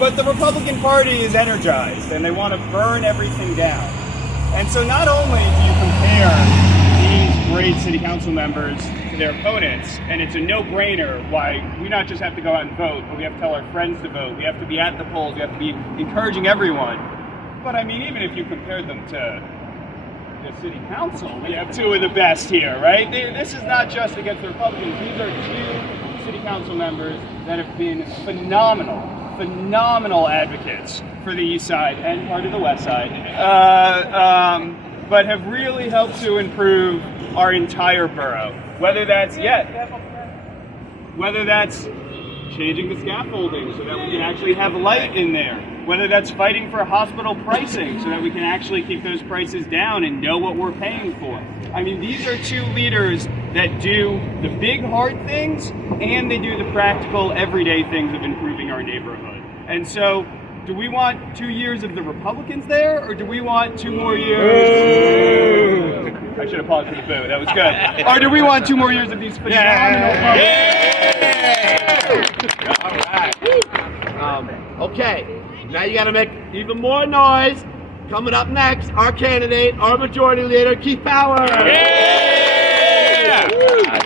But the Republican Party is energized, and they want to burn everything down. And so not only do you compare these great city council members to their opponents, and it's a no-brainer why we not just have to go out and vote, but we have to tell our friends to vote, we have to be at the polls, we have to be encouraging everyone. But I mean, even if you compared them to the city council, we have two of the best here, right? This is not just against the Republicans. These are two city council members that have been phenomenal advocates for the east side and part of the west side, but have really helped to improve our entire borough. Whether that's changing the scaffolding so that we can actually have light in there, whether that's fighting for hospital pricing so that we can actually keep those prices down and know what we're paying for. I mean, these are two leaders that do the big hard things and they do the practical everyday things of improving our neighborhood. And so, do we want 2 years of the Republicans there, or do we want 2 more years? I should have paused for the boo. That was good. Or do we want 2 more years of these phenomenal All right. Okay, now you got to make even more noise. Coming up next, our candidate, our majority leader, Keith Power.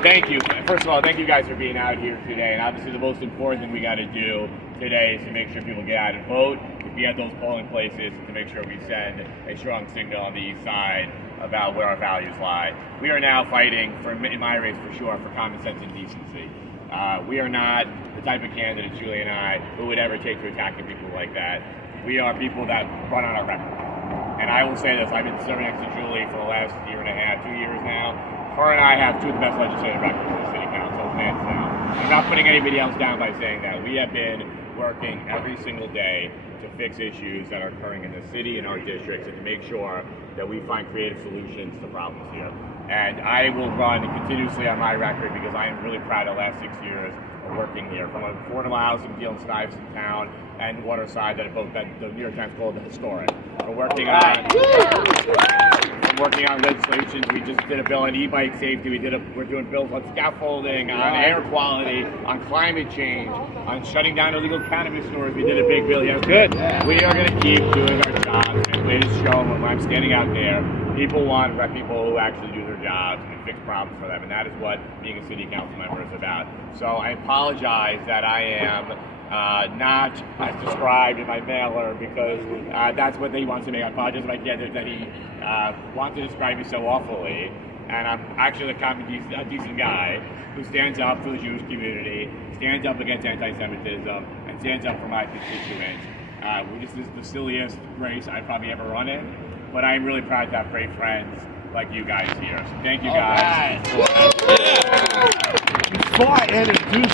Thank you. First of all, thank you guys for being out here today. And obviously the most important thing we got to do today is to make sure people get out and vote, to be at those polling places, to make sure we send a strong signal on the east side about where our values lie. We are now fighting, in my race for sure, for common sense and decency. We are not the type of candidates, Julie and I, who would ever take to attacking people like that. We are people that run on our record. And I will say this, I've been serving next to Julie for the last year and a half, 2 years now. Her and I have 2 of the best legislative records in the city council, hands down. I'm not putting anybody else down by saying that. We have been working every single day to fix issues that are occurring in the city and our districts and to make sure that we find creative solutions to problems here. And I will run continuously on my record because I am really proud of the last 6 years of working here. From an affordable housing deal in Stuyvesant Town and Waterside that have both been, the New York Times called the historic. We're working on legislation. We just did a bill on e-bike safety. We're doing bills on scaffolding, on air quality, on climate change, on shutting down illegal cannabis stores. We did a big bill. Yeah, good. We are going to keep doing our jobs. And way to show when I'm standing out there, people want people who actually do their jobs and fix problems for them. And that is what being a city council member is about. So I apologize that I am not as described in my mailer because that's what he wants to make. I apologize to my candidate that he wants to describe me so awfully. And I'm actually a decent guy who stands up for the Jewish community, stands up against anti-Semitism, and stands up for my constituents. This is the silliest race I've probably ever run in, but I'm really proud to have great friends like you guys here. So thank you guys. Before I introduce